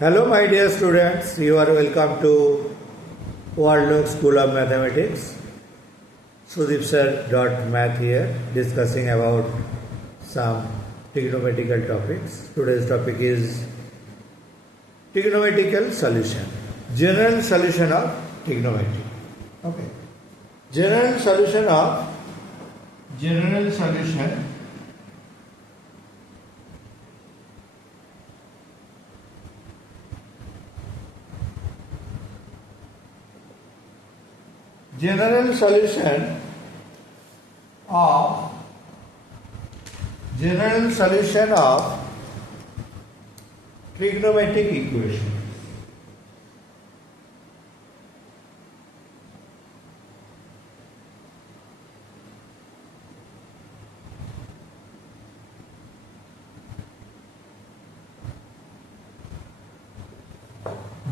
Hello, my dear students. You are welcome to World School of Mathematics. Sudeep sir. Math here, discussing about some trigonometrical topics. Today's topic is trigonometrical solution. General solution of trigonometry. Okay. General solution of general solution general solution of trigonometric equation.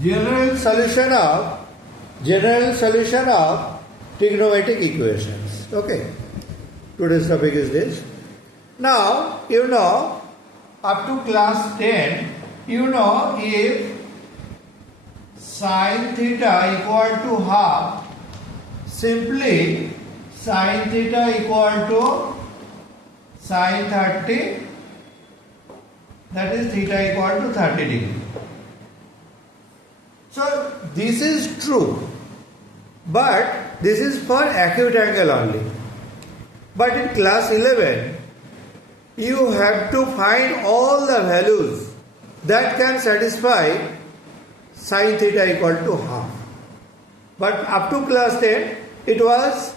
General solution of trigonometric equations. Okay. Today's topic is this. Now, up to class 10, if sin theta equal to half, simply sin theta equal to sin 30, that is theta equal to 30 degree. So, this is true, but this is for acute angle only. But in class 11, you have to find all the values that can satisfy sin theta equal to half. But up to class 10, it was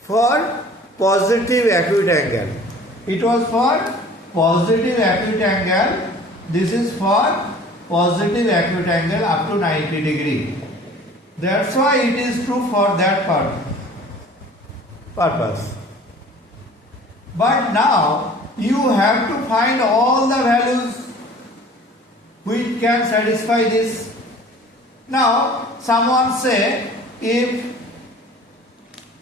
for positive acute angle. It was for positive acute angle. This is for positive acute angle up to 90 degree. That's why it is true for that purpose. But now you have to find all the values which can satisfy this. Now someone say if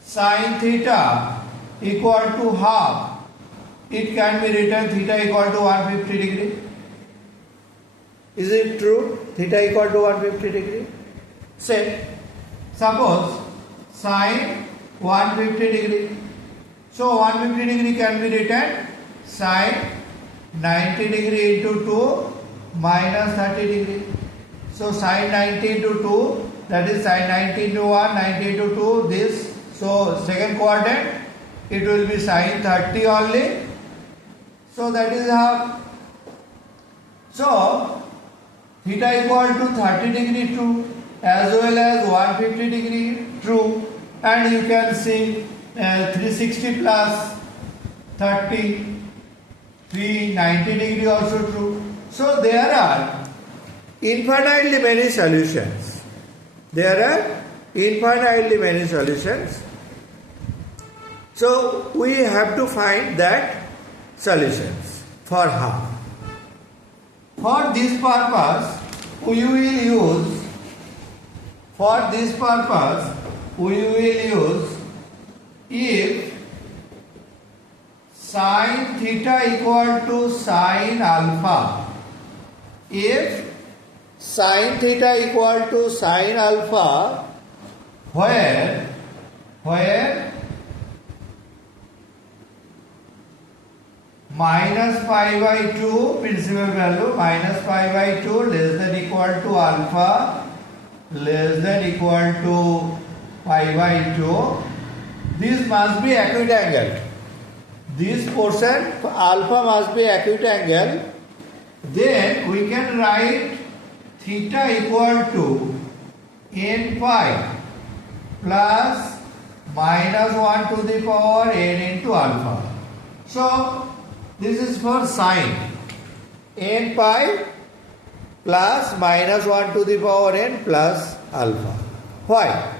sin theta equal to half, it can be written theta equal to 150 degree. Is it true? Theta equal to 150 degree? Say, suppose sin 150 degree. So 150 degree can be written sin 90 degree into 2 minus 30 degree. So sin 90 into 2, that is sin 90 into 1, 90 into 2, this. So second quadrant, it will be sin 30 only. So that is half. So theta equal to 30 degree true, as well as 150 degree true, and you can see 360 plus 30, 390 degree also true. So there are infinitely many solutions. So we have to find that solutions for half. For this purpose, we will use if sin theta equal to sin alpha. If sin theta equal to sin alpha, where minus pi by 2 principal value, minus pi by 2 less than equal to alpha less than equal to pi by 2, this must be acute angle. This portion alpha must be acute angle. Then we can write theta equal to n pi plus minus 1 to the power n into alpha. So this is for sin n pi plus minus 1 to the power n plus alpha. Why?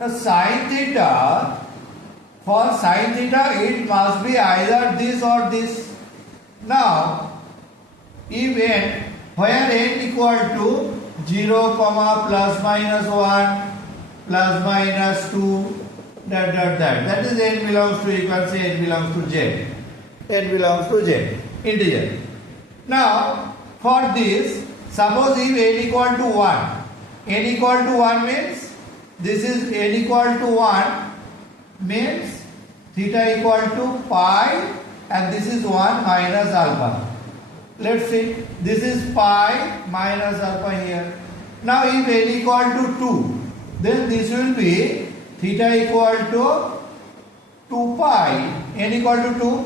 Now sin theta, for sin theta it must be either this or this. Now if n, where n equal to 0, plus minus 1 plus minus 2, that is n belongs to, you can say n belongs to z. N belongs to z, integer. Now For this, suppose if n equal to 1, n equal to 1 means this is n equal to 1 means theta equal to pi and this is 1 minus alpha. Let's see, this is pi minus alpha here. Now if n equal to 2, then this will be theta equal to 2 pi, n equal to 2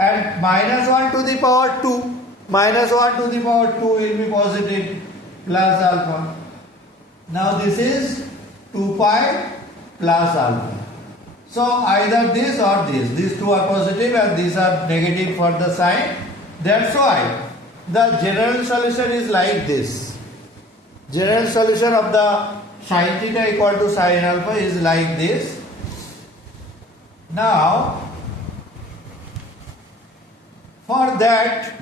and minus 1 to the power 2. Minus 1 to the power 2 will be positive plus alpha. Now this is 2 pi plus alpha. So either this or this. These two are positive and these are negative for the sign. That's why the general solution is like this. General solution of the sin theta equal to sin alpha is like this. Now for that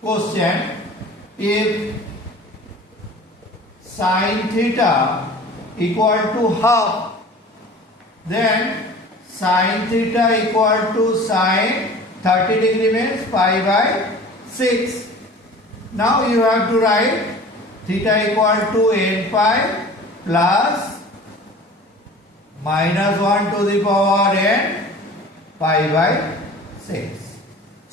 question, if sin theta equal to half, then sin theta equal to sin 30 degree means pi by 6. Now you have to write theta equal to n pi plus minus 1 to the power n pi by 6.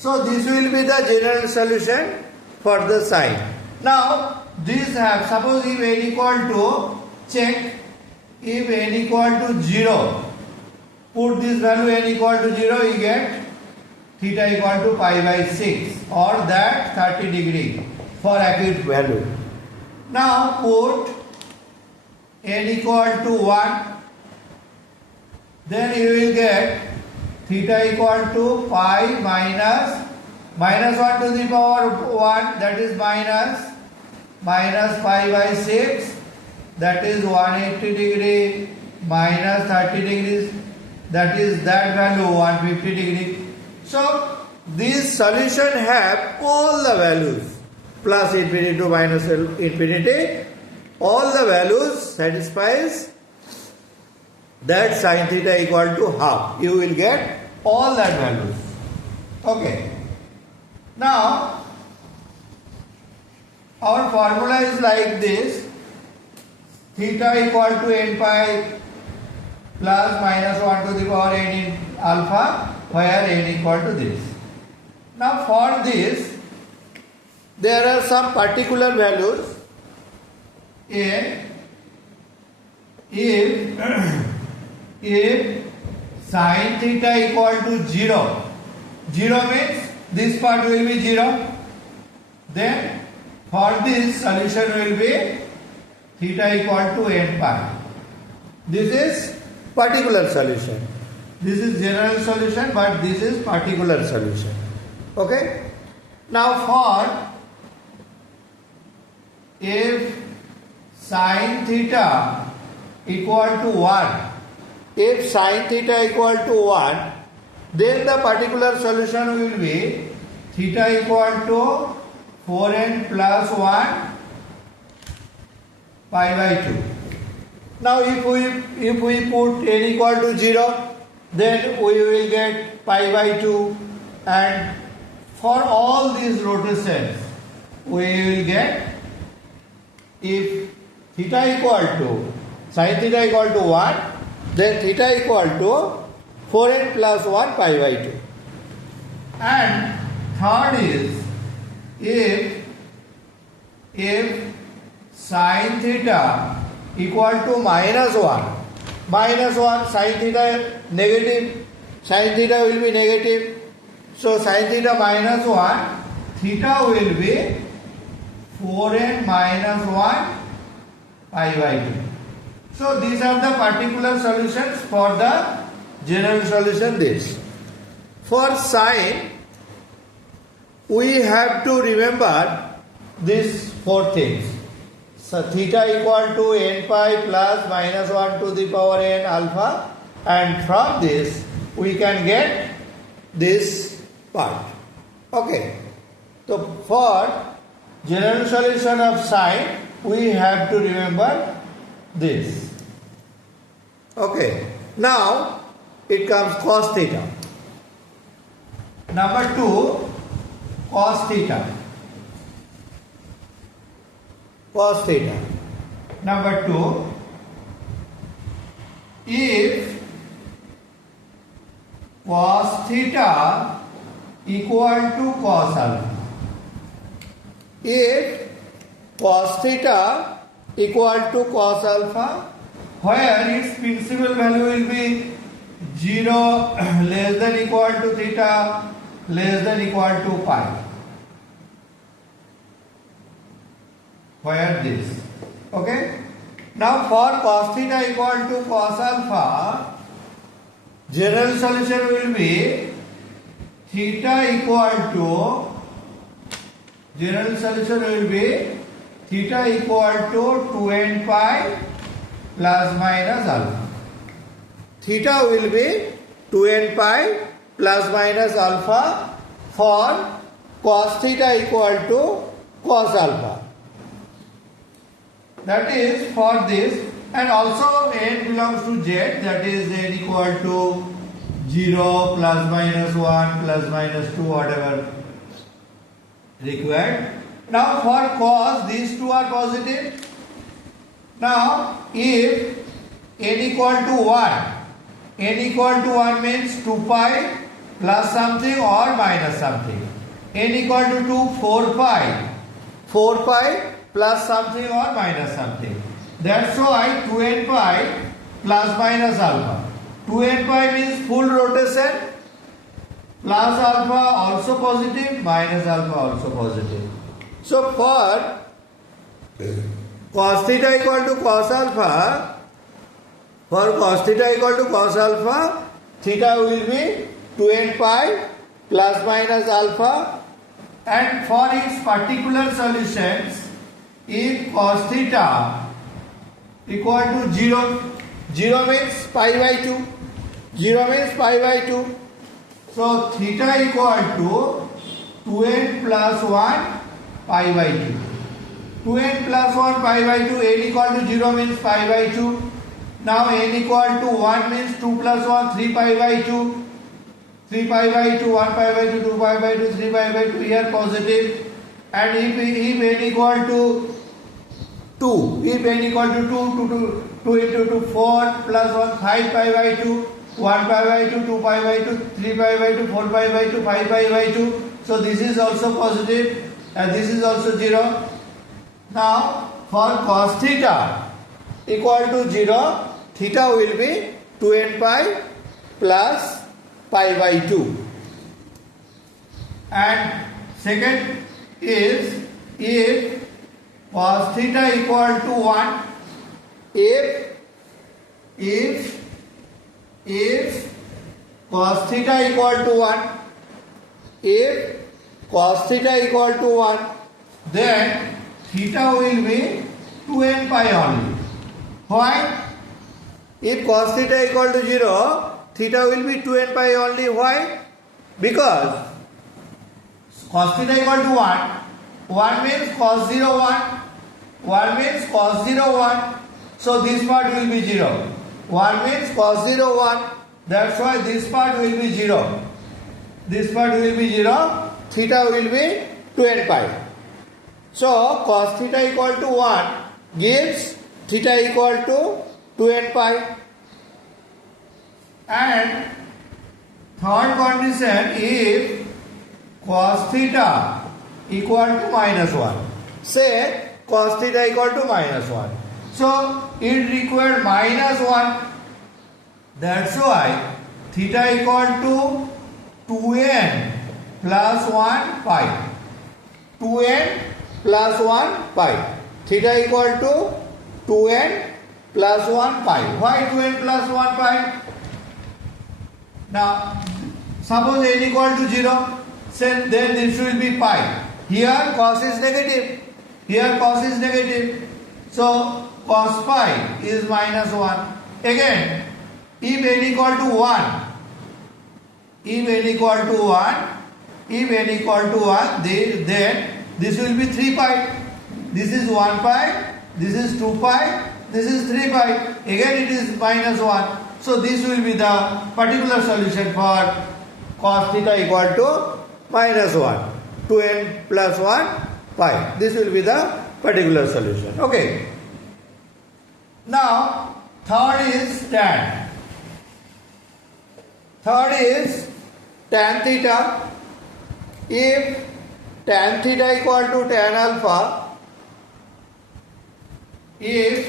So this will be the general solution for the sine. Now these have, suppose if n equal to, check if n equal to 0, put this value n equal to 0, you get theta equal to pi by 6 or that 30 degree for acute value. Now put n equal to 1, then you will get theta equal to pi minus 1 to the power 1, that is minus pi by 6, that is 180 degree minus 30 degrees, that is that value 150 degree. So this solution have all the values plus infinity to minus infinity, all the values satisfies that sin theta equal to half. You will get all that values. Okay. Now our formula is like this: theta equal to n pi plus minus 1 to the power n in alpha, where n equal to this. Now for this, there are some particular values. If sin theta equal to 0, 0 means this part will be 0, then for this solution will be theta equal to n pi. This is particular solution. This is general solution, but this is particular solution. Okay. Now for if sin theta equal to 1, if sin theta equal to 1, then the particular solution will be theta equal to 4n plus 1 pi by 2. Now if we put n equal to 0, then we will get pi by 2, and for all these rotations we will get, if theta equal to sin theta equal to 1, then theta equal to 4n plus 1 pi by 2. And third is, if sin theta equal to minus 1, sin theta negative, sin theta will be negative. So sin theta minus 1, theta will be 4n minus 1 pi by 2. So these are the particular solutions. For the general solution, this. For sine, we have to remember these four things. So theta equal to n pi plus minus 1 to the power n alpha, and from this we can get this part. Okay. So for general solution of sine, we have to remember this. Okay. Now it comes cos theta. Number 2, cos theta. cos theta. Number 2, if cos theta equal to cos alpha. If cos theta equal to cos alpha, where its principal value will be 0 less than equal to theta less than equal to pi. Where this? Okay. Now for cos theta equal to cos alpha, general solution will be theta equal to, general solution will be theta equal to 2n pi plus minus alpha. Theta will be 2n pi plus minus alpha for cos theta equal to cos alpha. That is for this, and also n belongs to z, that is n equal to 0 plus minus 1 plus minus 2, whatever required. Now for cos, these two are positive. Now if n equal to 1, n equal to 1 means 2 pi plus something or minus something. N equal to 2, 4 pi plus something or minus something. That's why 2n pi plus minus alpha. 2n pi means full rotation, plus alpha also positive, minus alpha also positive. So for cos theta equal to cos alpha, theta will be 2n pi plus minus alpha, and for its particular solutions, if cos theta equal to 0, 0 means pi by 2, 0 means pi by 2. So theta equal to 2n plus 1 pi by 2. 2n plus 1 pi by 2, n equal to 0 means pi by 2. Now n equal to 1 means 2 plus 1, 3 pi by 2. 3 pi by 2, 1 pi by 2, 2 pi by 2, 3 pi by 2, here positive. And if n equal to 2, if n equal to 2 into 2, 4 plus 1, 5 pi by 2, 1 pi by 2, 2 pi by 2, 3 pi by 2, 4 pi by 2, 5 pi by 2. So this is also positive and this is also 0. Now for cos theta equal to 0, theta will be 2n pi plus pi by 2. And second is if cos theta equal to 1, if cos theta equal to 1, if cos theta equal to 1, then theta will be 2n pi only. Why? If cos theta equal to 0, theta will be 2n pi only. Why? Because cos theta equal to 1, 1 means cos 0 1, 1 means cos 0 1, so this part will be 0. 1 means cos 0 1, that's why this part will be 0. This part will be 0, theta will be 2n pi. So cos theta equal to 1 gives theta equal to 2n pi. And third condition, if cos theta equal to minus 1. Say cos theta equal to minus 1. So it required minus 1. That's why theta equal to 2n plus 1 pi. 2n plus 1 pi. Theta equal to 2n plus 1 pi. Why 2n plus 1 pi? Now suppose n equal to 0. Then this will be pi. Here cos is negative. Here cos is negative. So cos pi is minus 1. Again, if n equal to 1, then this will be 3 pi. This is 1 pi, this is 2 pi, this is 3 pi. Again it is minus 1. So this will be the particular solution for cos theta equal to minus 1. 2n plus 1 pi. This will be the particular solution. Okay. Now, third is tan. Third is tan theta. If tan theta equal to tan alpha, if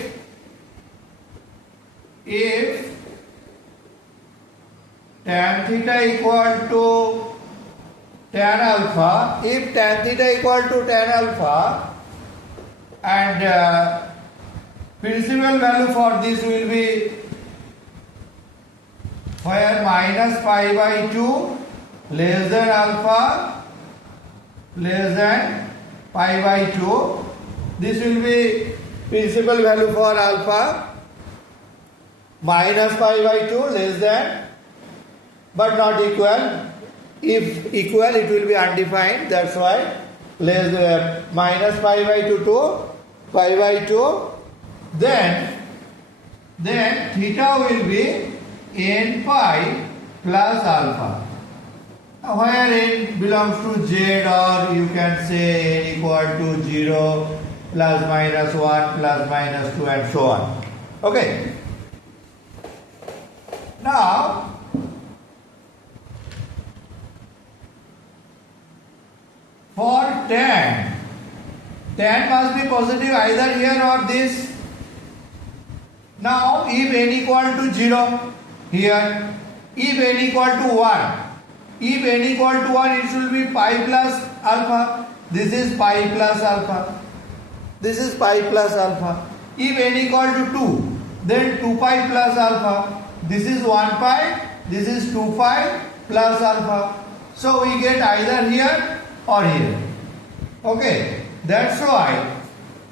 tan theta equal to tan alpha, if tan theta equal to tan alpha, and principal value for this will be where minus pi by 2 less than alpha less than pi by 2. This will be principal value for alpha, minus pi by 2 less than, but not equal. If equal, it will be undefined. That's why minus pi by 2 to pi by 2. Then theta will be n pi plus alpha, where n belongs to z, or you can say n equal to 0, plus minus 1, plus minus 2, and so on. Okay. Now, for tan must be positive either here or this. Now, if n equal to 0 here, if n equal to 1, if n equal to 1, it should be pi plus alpha. This is pi plus alpha. This is pi plus alpha. If n equal to 2, then 2 pi plus alpha. This is 1 pi, this is 2 pi plus alpha. So we get either here or here. Okay, that's why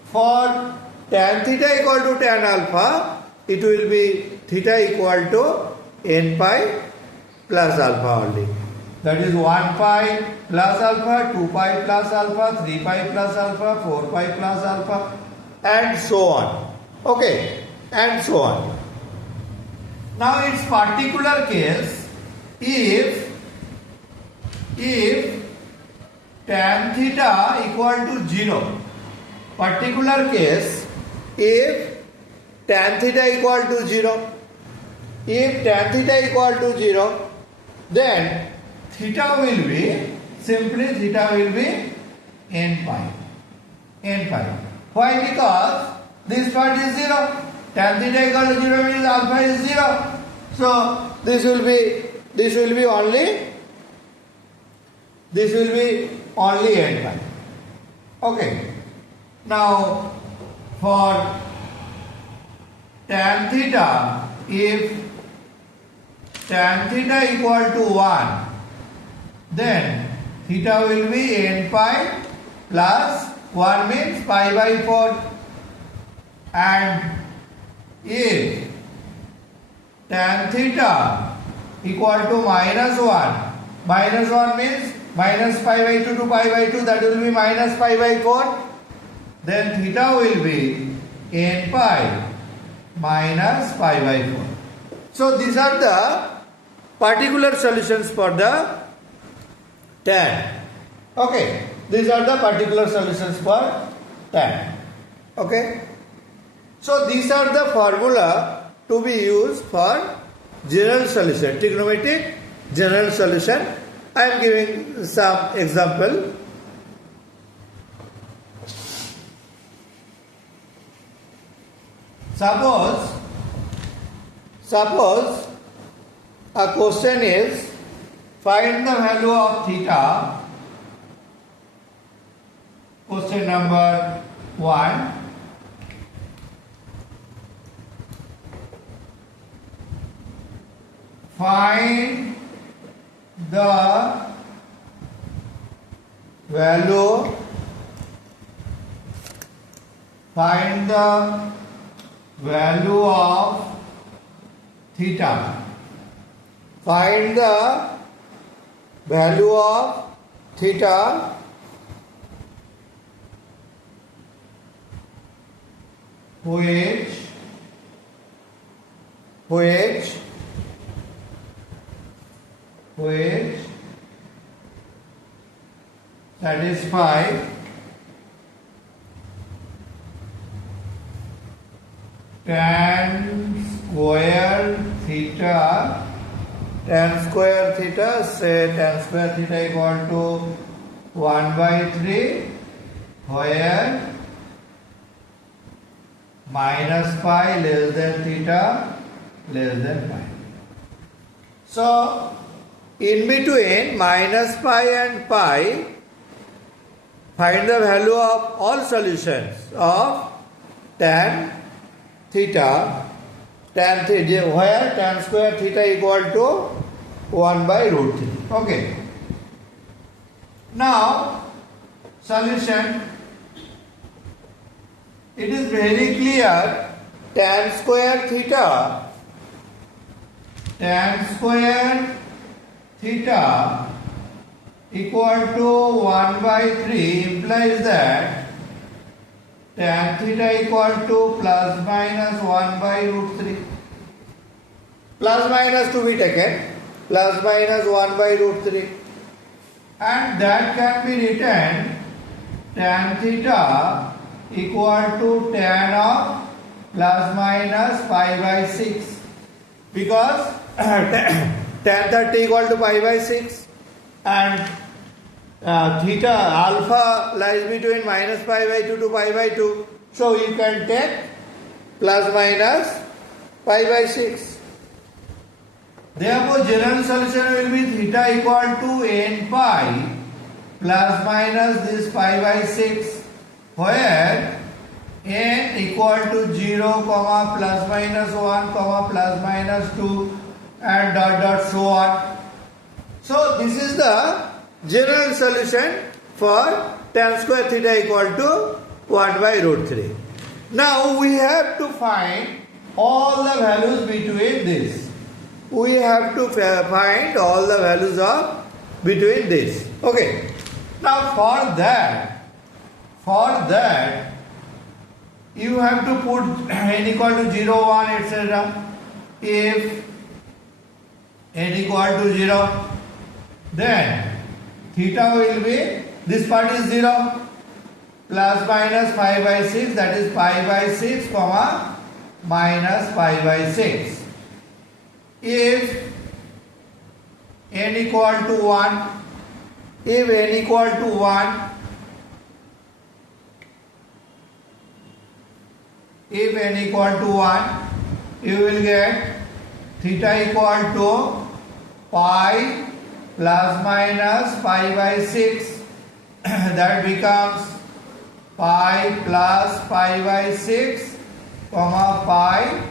for tan theta equal to tan alpha, it will be theta equal to n pi plus alpha only. That is 1 pi plus alpha, 2 pi plus alpha, 3 pi plus alpha, 4 pi plus alpha, and so on. Okay, and so on. Now its particular case, if tan theta equal to 0, particular case, if tan theta equal to 0, if tan theta equal to 0, then theta will be, simply theta will be n pi. Why? Because this part is 0. Tan theta equal to 0 means alpha is 0. So this will be only n pi. Okay. Now for tan theta, if tan theta equal to 1, then theta will be n pi plus 1 means pi by 4. And if tan theta equal to minus 1 means minus pi by 2 to pi by 2, that will be minus pi by 4, then theta will be n pi minus pi by 4. So these are the particular solutions for the tan. Okay, these are the particular solutions for tan. Okay. So these are the formula to be used for general solution, trigonometric general solution. I am giving some example. Suppose a question is find the value of theta. Question number 1. Find the value of theta. Find the value of theta which satisfy tan square theta, say tan square theta equal to 1 by 3, where minus pi less than theta less than pi. So, in between minus pi and pi, find the value of all solutions of tan theta, where tan square theta equal to 1 by root 3. Okay. Now, solution. It is very clear tan square theta equal to 1 by 3 implies that tan theta equal to plus minus 1 by root 3. Plus minus to be taken, plus minus 1 by root 3. And that can be written tan theta equal to tan of plus minus pi by 6, because tan 30 equal to pi by 6 and theta alpha lies between minus pi by 2 to pi by 2, so you can take plus minus pi by 6. Therefore general solution will be theta equal to n pi plus minus this pi by 6, where n equal to 0, plus minus 1, plus minus 2 and dot dot so on. So this is the general solution for tan square theta equal to 1 by root 3. Now we have to find all the values between this. We have to find all the values of between this. Okay. Now for that you have to put n equal to 0, 1, etc. If n equal to 0, then theta will be, this part is 0, plus minus pi by 6, that is pi by 6, minus pi by 6. If n equal to 1, if n equal to 1, if n equal to 1, you will get theta equal to pi plus minus pi by 6, that becomes pi plus pi by 6, pi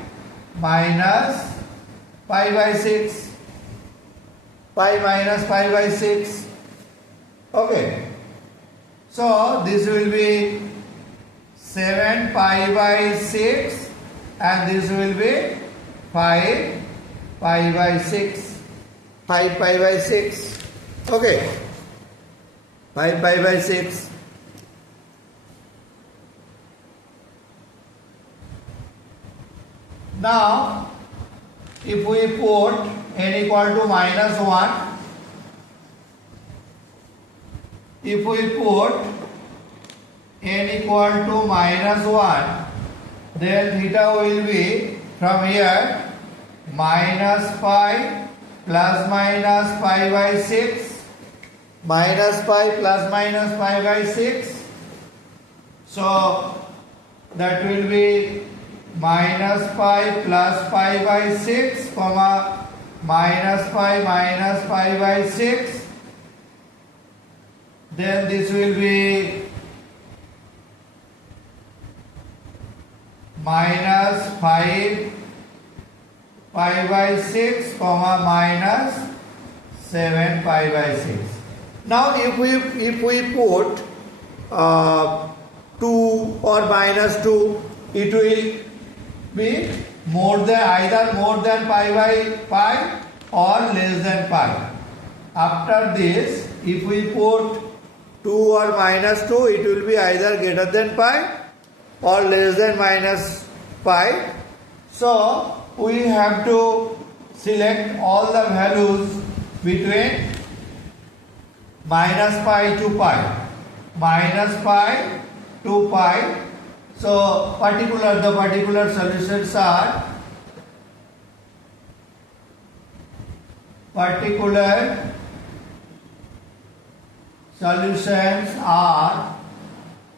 minus pi by 6, pi minus pi by 6. Okay. So this will be 7 pi by 6 and this will be 5 pi by 6. 5 pi by 6. Okay. 5 pi by 6. Now, if we put n equal to minus 1, if we put n equal to minus 1, then theta will be from here minus pi plus minus pi by 6, minus pi plus minus pi by 6. So that will be minus pi plus pi by 6, minus pi by 6. Then this will be minus 5 pi by 6, minus 7 pi by 6. Now if we put 2 or minus 2, it will be either more than pi by pi or less than pi. After this, if we put 2 or minus 2, it will be either greater than pi or less than minus pi. So we have to select all the values between minus pi to pi, minus pi to pi. So the particular solutions are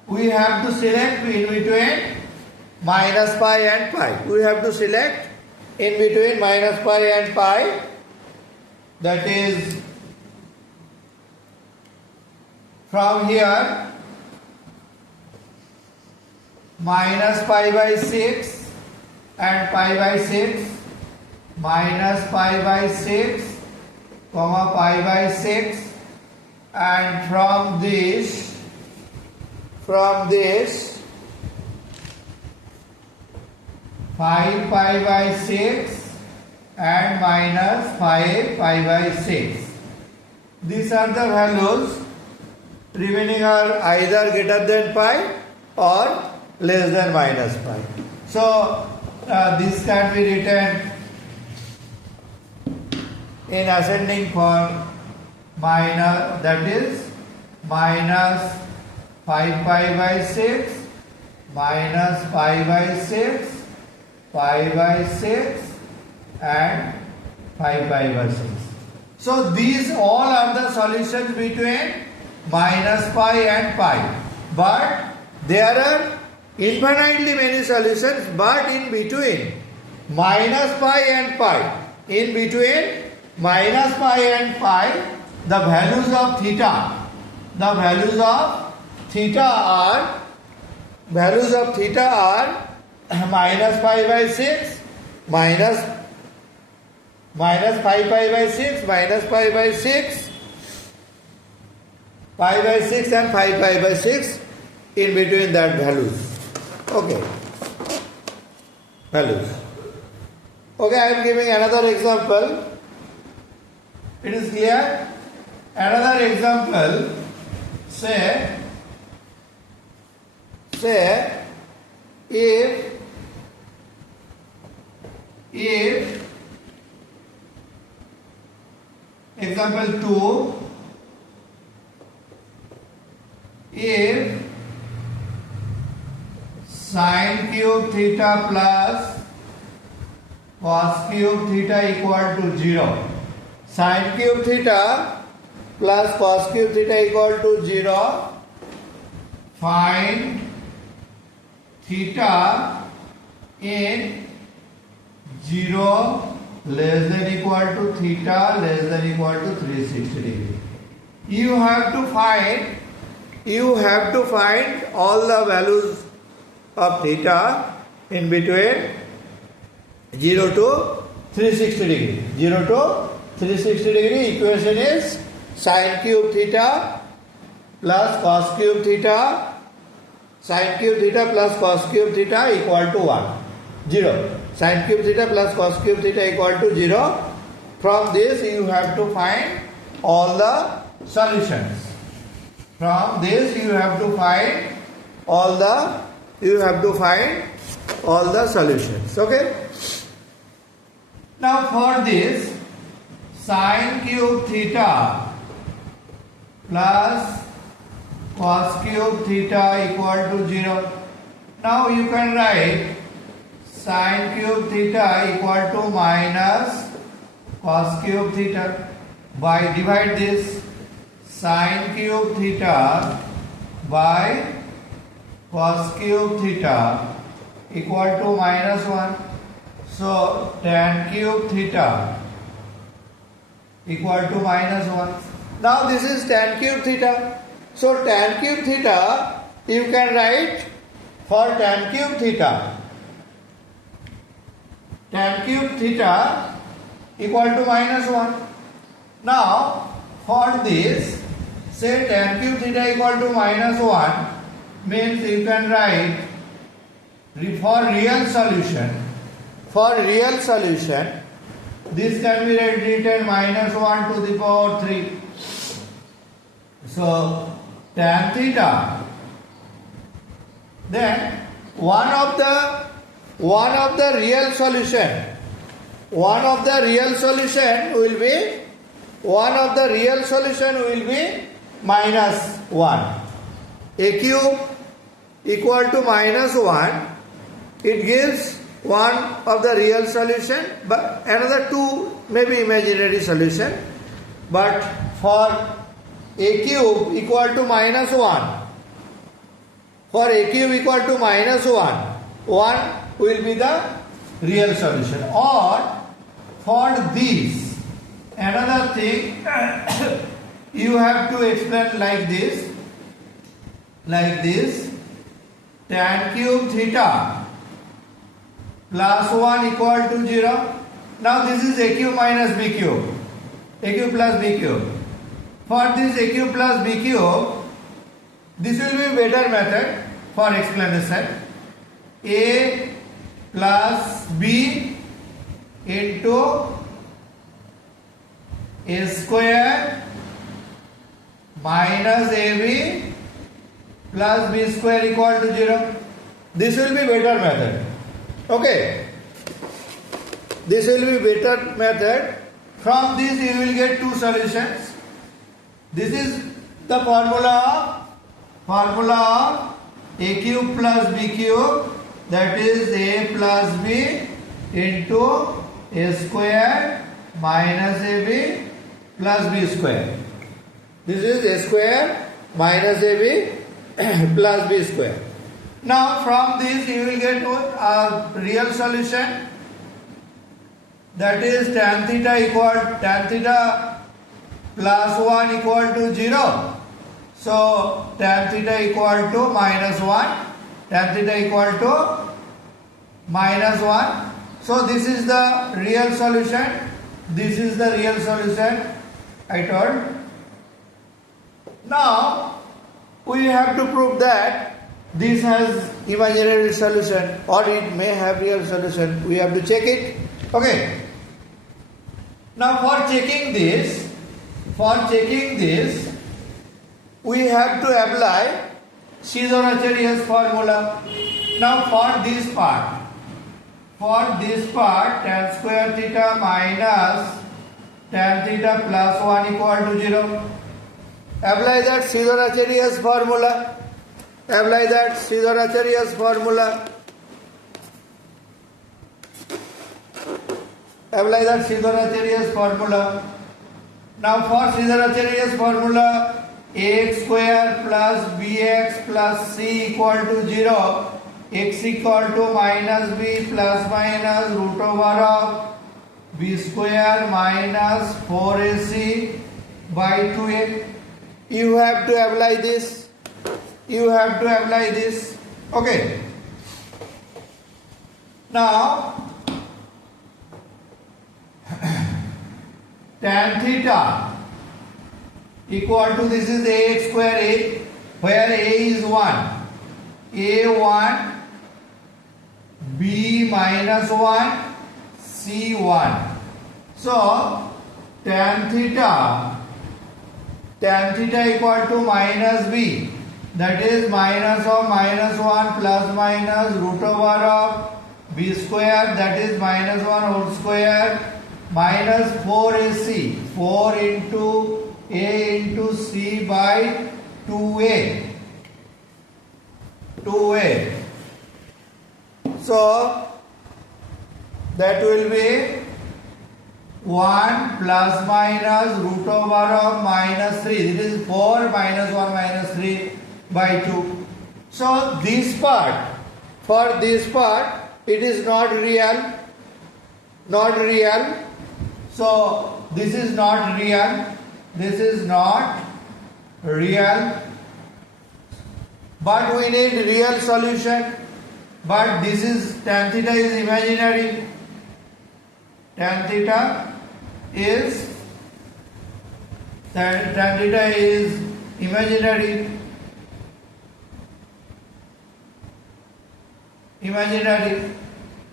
we have to select in between minus pi and pi. We have to select in between minus pi and pi, that is from here minus pi by 6 and pi by 6, minus pi by 6 comma pi by 6, and from this 5 pi by 6 and minus 5 pi by 6. These are the values. Remaining are either greater than pi or less than minus pi. So this can be written in ascending form, minus, that is minus 5 pi by 6 minus pi by 6 pi by 6 and 5 pi by 6. So these all are the solutions between minus pi and pi, but there are infinitely many solutions, but in between minus pi and pi, in between minus pi and pi, the values of theta are minus pi by 6 minus 5 pi by 6 minus pi by 6 pi by 6 and 5 pi by 6, in between that values. Okay, values. Okay, I am giving another example. It is clear? Another example, say if example 2, if sin cube theta plus cos cube theta equal to 0, sin cube theta plus cos cube theta equal to 0, find theta in 0 less than equal to theta less than equal to 360 degree. You have to find all the values of theta in between 0 to 360 degree. 0 to 360 degree equation is sin cube theta plus cos cube theta, sin cube theta plus cos cube theta equal to 1, 0. Sin cube theta plus cos cube theta equal to 0. From this you have to find all the solutions. From this you have to find all the solutions. Okay. Now for this, sin cube theta plus cos cube theta equal to 0. Now you can write sin cube theta equal to minus cos cube theta. By divide this, sin cube theta by cos cube theta equal to minus 1. So tan cube theta equal to minus 1. Now this is tan cube theta. So tan cube theta you can write for tan cube theta. Tan cube theta equal to minus 1. Now for this, say tan cube theta equal to minus 1 means you can write for real solution this can be written minus 1 to the power 3. So tan theta, then one of the real solution will be minus 1. A cube equal to minus 1, it gives one of the real solution, but another two may be imaginary solution. But for a cube equal to minus 1, for a cube equal to minus 1 will be the real solution. Or for this, another thing, you have to explain like this, tan cube theta plus 1 equal to 0. Now this is a cube minus b cube, a cube plus b cube. For this a cube plus b cube, this will be better method for explanation. A plus b into a square minus ab plus b square equal to 0. This will be better method. Okay. This will be better method. From this you will get two solutions. This is the formula of a cube plus b cube, that is a plus b into a square minus ab plus b square. This is a square minus ab plus b square. Now from this you will get a real solution, that is tan theta plus 1 equal to 0. So tan theta equal to minus 1, tan theta equal to minus 1. So this is the real solution. This is the real solution I told. Now we have to prove that this has imaginary solution or it may have real solution. We have to check it. Okay. Now for checking this, we have to apply Shidoracharia's formula. Now for this part, tan square theta minus tan theta plus 1 equal to 0. Apply that Shidoracharia's formula. Now for Shidoracharia's formula, ax square plus bx plus c equal to 0, x equal to minus b plus minus root over of b square minus 4ac by 2a. You have to apply this. Okay. Now tan theta equal to, this is ax square a, where a is 1, a1, b minus 1, c1. So tan theta equal to minus b, that is minus of minus 1 plus minus root over of b square, that is minus 1 whole square, minus 4ac, 4 into a into c by 2a. So that will be 1 plus minus root over of minus 3. This is 4 minus 1 minus 3 by 2. So this part, for this part, it is not real. So this is not real. But we need real solution. But this is, tan theta is imaginary. Tan theta is imaginary.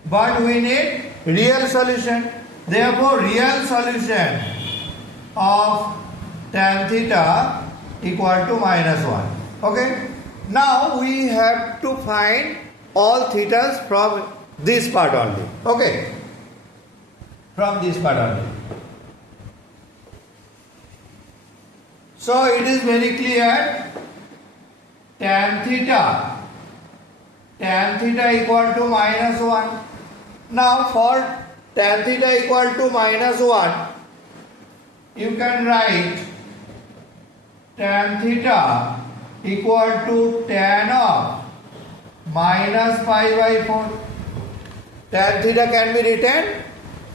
But we need real solution. Therefore, real solution of tan theta equal to minus 1. Okay. Now we have to find all thetas from this part only. Okay. From this part only. So it is very clear, tan theta tan theta equal to minus 1. Now for tan theta equal to minus 1, you can write tan theta equal to tan of minus pi by 4. Tan theta can be written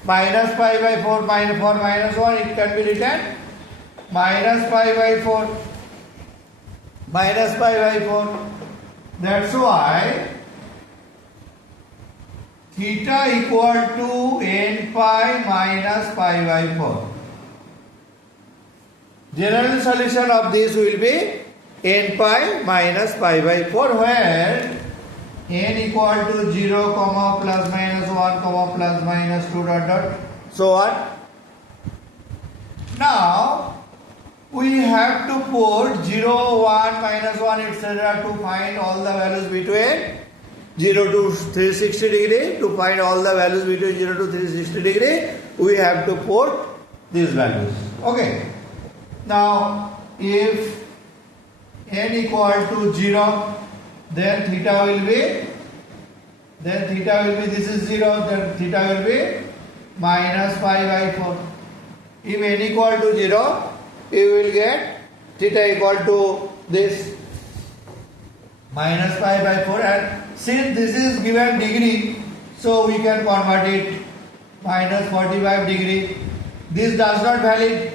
minus pi by 4, for minus 1 it can be written minus pi by 4. Minus pi by 4. That's why theta equal to n pi minus pi by 4. General solution of this will be n pi minus pi by 4, where n equal to 0, plus minus 1, plus minus 2 dot dot so on. Now we have to put 0, 1, minus 1 etc. to find all the values between 0 to 360 degree. To find all the values between 0 to 360 degree, we have to put these values. Okay. Now if n equal to 0, then theta will be this is 0, then theta will be minus pi by 4. If n equal to 0, we will get theta equal to this minus pi by 4, and since this is given degree, so we can convert it minus 45 degree. This does not valid.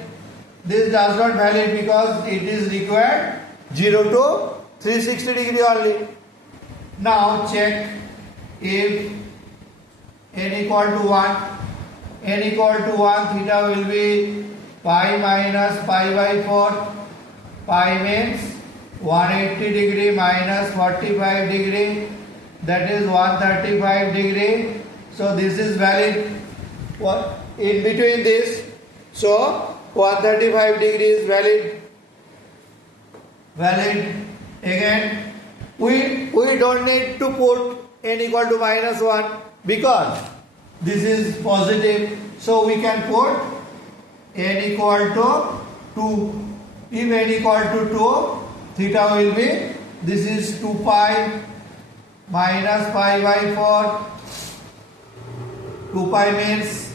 This does not valid because it is required 0 to 360 degree only. Now check if n equal to 1. N equal to 1, theta will be pi minus pi by 4. Pi means 180 degree minus 45 degree, that is 135 degree. So this is valid. What in between this? So 135 degree is valid. Again, we don't need to put n equal to minus 1 because this is positive. So we can put n equal to 2. If n equal to 2, theta will be, this is 2 pi minus pi by 4. 2 pi means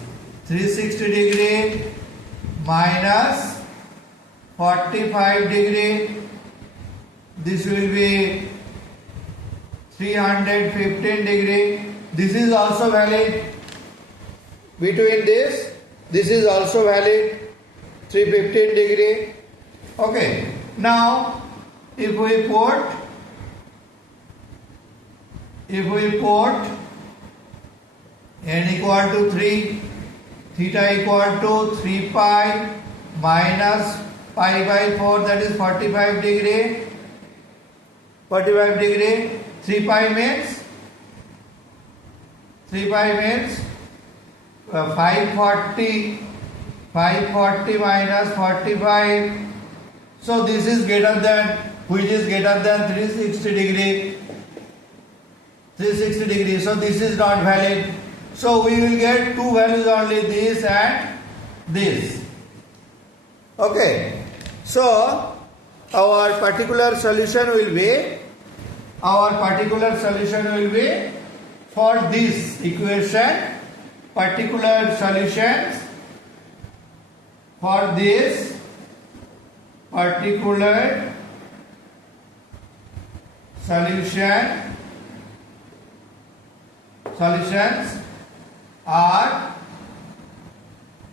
360 degree minus 45 degree. This will be 315 degree. This is also valid. Between this is also valid, 315 degree. Okay. Now if we put n equal to 3, theta equal to 3 pi minus pi by 4, that is 45 degree. 3 pi means 540 minus 45. So this is greater than, which is greater than 360 degree. So this is not valid. So we will get two values only, this and this. Okay. So our particular solution will be for this equation, particular solutions for this particular solutions are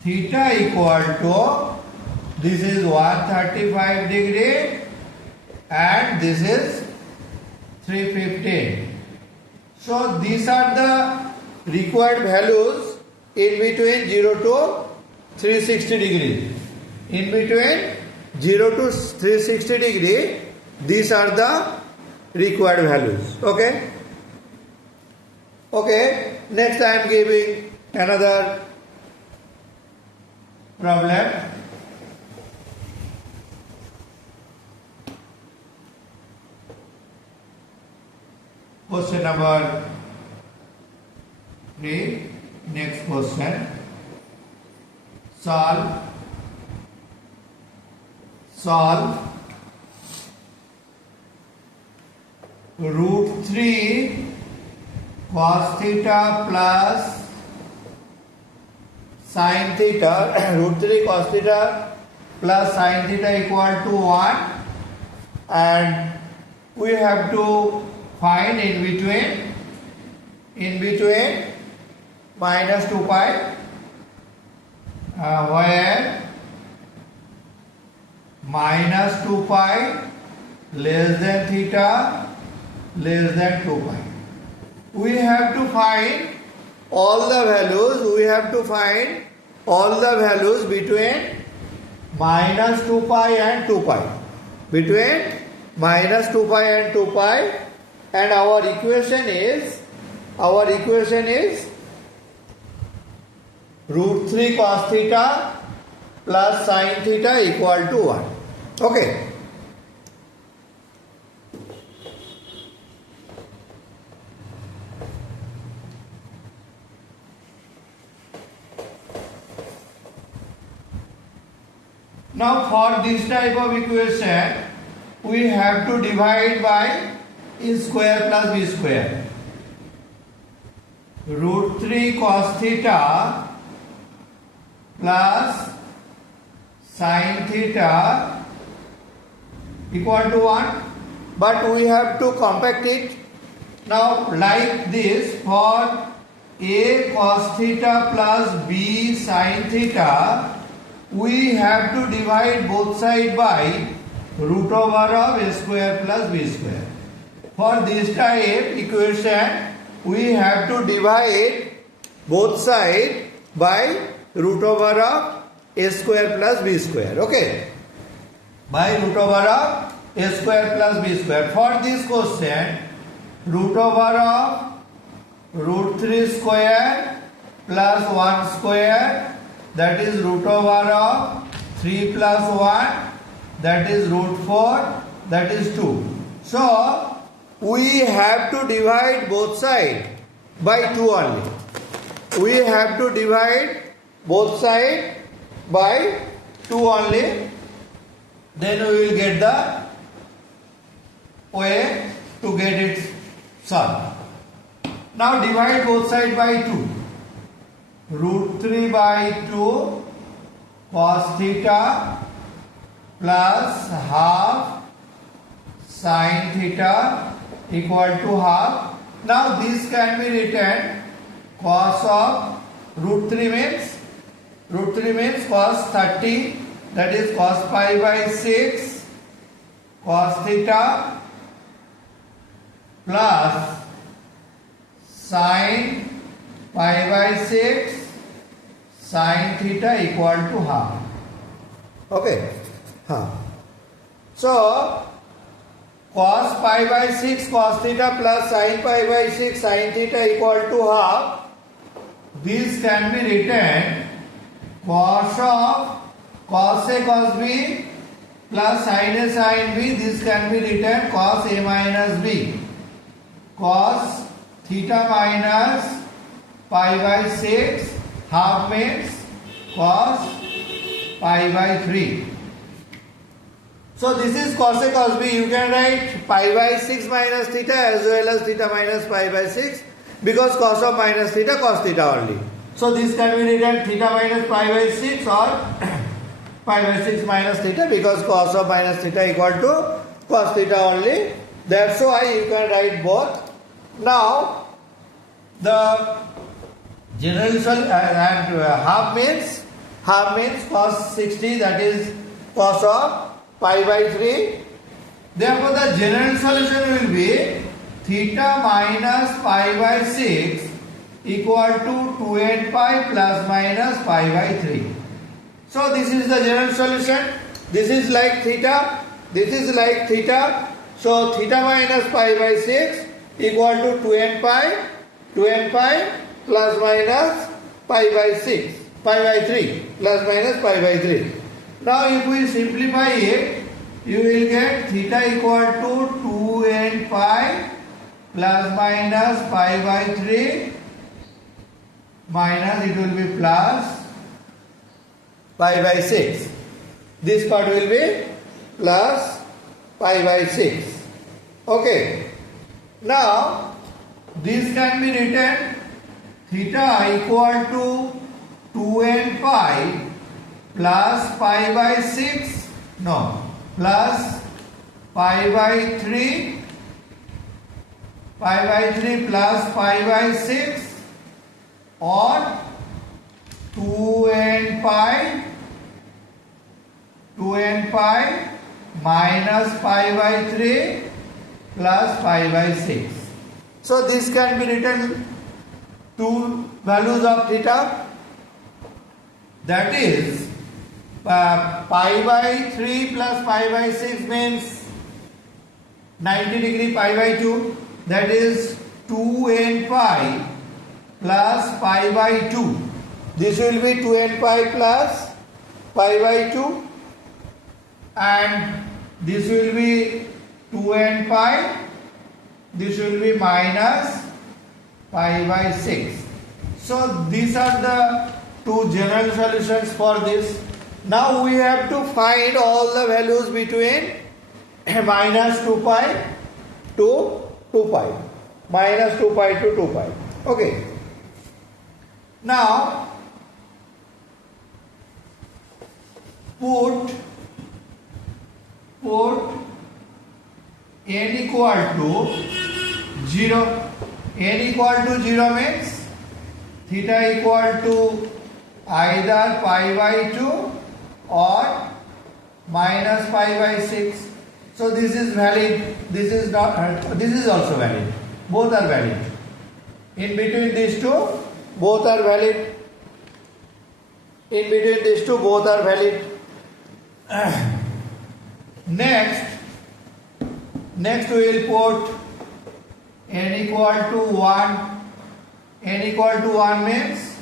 theta equal to, this is 135 degree and this is 315. So these are the required values in between 0 to 360 degree. In between 0 to 360 degree, these are the required values. Okay. Next I am giving another problem. Question number 3. Next question. Solve root 3 cos theta plus sin theta, root 3 cos theta plus sin theta equal to 1, and we have to find in between minus 2 pi, where minus 2 pi less than theta less than 2 pi. We have to find all the values. We have to find all the values between minus 2 pi and 2 pi. Between minus 2 pi and 2 pi, and our equation is root 3 cos theta plus sin theta equal to 1. Okay. Now for this type of equation, we have to divide by a square plus b square. Root 3 cos theta plus sin theta equal to 1, but we have to compact it. Now like this, for a cos theta plus b sin theta, we have to divide both sides by root over of a square plus b square. For this type equation, we have to divide both sides by root over of a square plus b square. Okay, by root over of a square plus b square. For this question, root over of root 3 square plus 1 square, that is root over of 3 plus 1, that is root 4, that is 2. So we have to divide both sides by 2 only. We have to divide both sides by 2 only. Then we will get the way to get its sum. Now divide both sides by 2. Root 3 by 2 cos theta plus half sin theta equal to half. Now this can be written cos of root 3 means cos 30, that is cos pi by 6 cos theta plus sin pi by 6 sin theta equal to half. Okay. So cos pi by 6 cos theta plus sin pi by 6 sin theta equal to half. This can be written cos of cos A cos B plus sin A sin B. This can be written cos A minus B. Cos theta minus pi by 6 half means cos pi by 3. So this is cos A cos B. You can write pi by 6 minus theta as well as theta minus pi by 6, because cos of minus theta cos theta only. So this can be written theta minus pi by 6 or pi by 6 minus theta, because cos of minus theta equal to cos theta only. That's why you can write both. Now the general solution and half means cos 60, that is cos of pi by 3. Therefore the general solution will be theta minus pi by 6 equal to 2n pi plus minus pi by 3. So this is the general solution. This is like theta, this is like theta. So theta minus pi by 6 equal to 2n pi plus minus pi by 6, pi by 3 plus minus pi by 3. Now if we simplify it, you will get theta equal to 2n pi plus minus pi by 3 minus, it will be plus pi by 6. This part will be plus pi by 6. Okay. Now this can be written theta equal to 2n pi plus pi by 6, no, plus pi by 3 plus pi by 6, or 2n pi minus pi by 3 plus pi by 6. So this can be written two values of theta, that is pi by 3 plus pi by 6 means 90 degree pi by 2, that is 2n pi plus pi by 2. This will be 2n pi plus pi by 2, and this will be 2n pi, this will be minus pi by 6. So these are the two general solutions for this. Now we have to find all the values between minus 2 pi to 2 pi. Minus 2 pi to 2 pi. Okay. Now put n equal to 0. N equal to 0 means theta equal to either pi by 2 or minus pi by 6. So this is valid, this is not, this is also valid. Both are valid. In between these two, both are valid. In between these two, both are valid. Next we will put n equal to 1. N equal to 1 means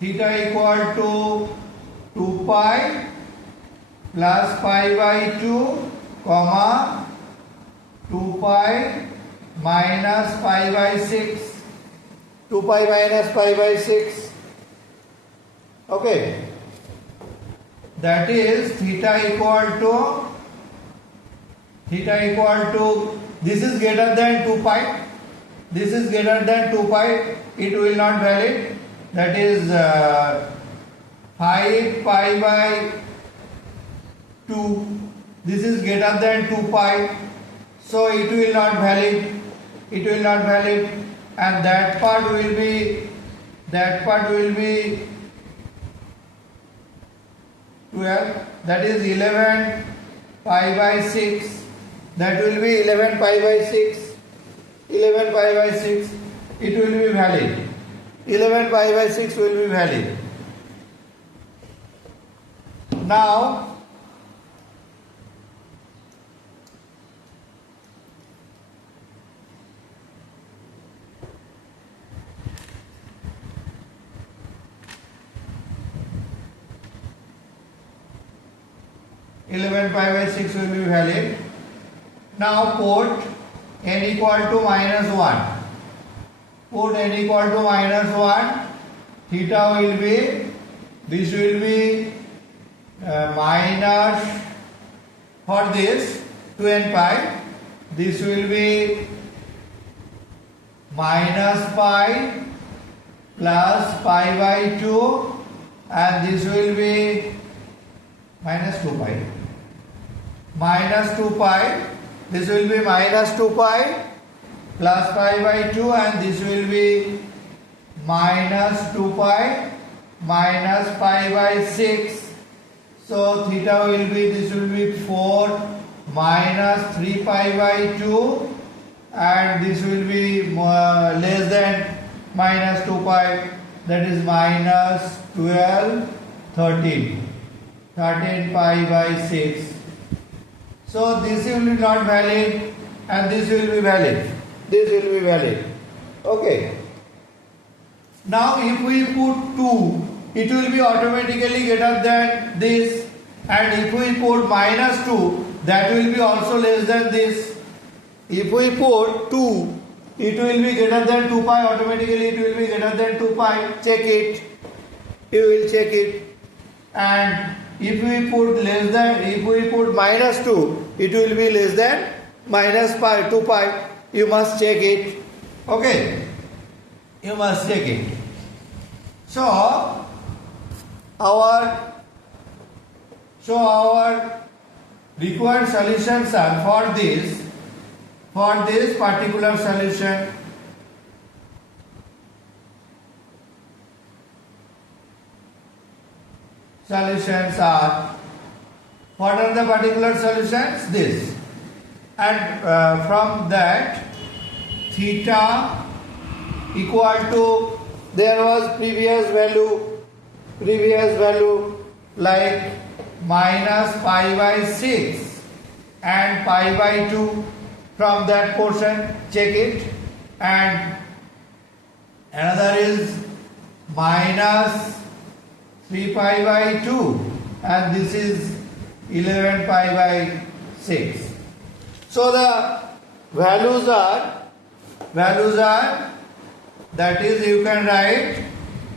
theta equal to 2 pi plus pi by 2 comma 2 pi minus pi by 6. 2 pi minus pi by 6. Okay. That is theta equal to this is greater than 2 pi. This is greater than 2 pi. It will not valid. That is 5 pi by 2. This is greater than 2 pi. So it will not valid. It will not valid. And that part will be 12. That is 11 pi by 6. That will be 11 pi by 6. 11 pi by 6. It will be valid. 11 pi by 6 will be valid. Now 11 pi by 6 will be valid. Now put n equal to minus 1. Put n equal to minus 1. Theta will be, this will be minus, for this 2n pi. This will be minus pi plus pi by 2, and this will be minus 2 pi. Minus 2 pi. This will be minus 2 pi plus pi by 2, and this will be minus 2 pi minus pi by 6. So theta will be, this will be 4 minus 3 pi by 2, and this will be less than minus 2 pi, that is minus 12, 13 pi by 6. So this will be not valid, and this will be valid. This will be valid. Okay. Now if we put 2, it will be automatically greater than this, and if we put minus 2, that will be also less than this. If we put 2, it will be greater than 2 pi, automatically it will be greater than 2 pi. Check it. You will check it. And if we put minus 2, it will be less than minus pi, 2 pi. you must check it. Okay, you must check it. So our required solutions are for this particular solution. Solutions are, what are the particular solutions? This. And from that, theta equal to, there was previous value like minus pi by 6 and pi by 2. From that portion, check it. And another is minus 3 pi by 2, and this is 11 pi by 6. So the values are, that is, you can write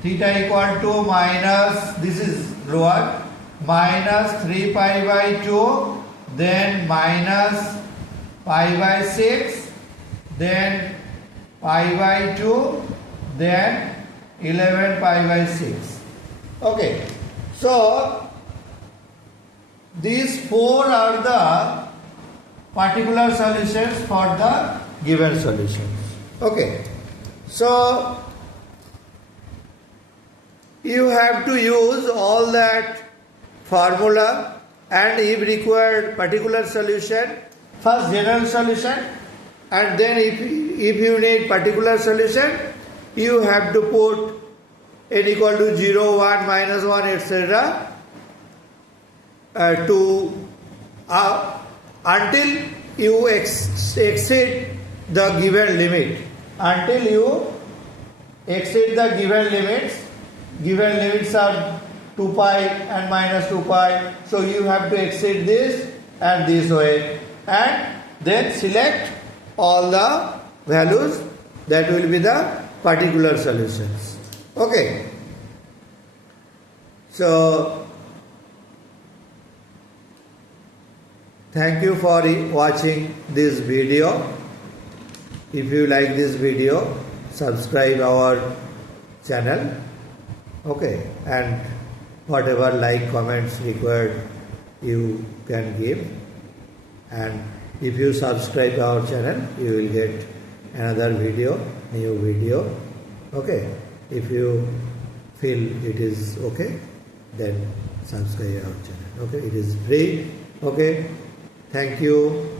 theta equal to minus, this is lower, minus 3 pi by 2, then minus pi by 6, then pi by 2, then 11 pi by 6. Okay, so these four are the particular solutions for the given solutions. Okay, so you have to use all that formula, and if required particular solution, first general solution, and then if you need particular solution, you have to put n equal to 0, 1, minus 1, etc. Until you exceed the given limit. Until you exceed the given limits. Given limits are 2 pi and minus 2 pi. So you have to exceed this and this way. And then select all the values, that will be the particular solutions. Okay, so thank you for watching this video. If you like this video, subscribe our channel. Okay, and whatever like, comments required, you can give. And if you subscribe our channel, you will get another video, new video. Okay, if you feel it is okay, then subscribe our channel. Okay, it is free. Okay, thank you.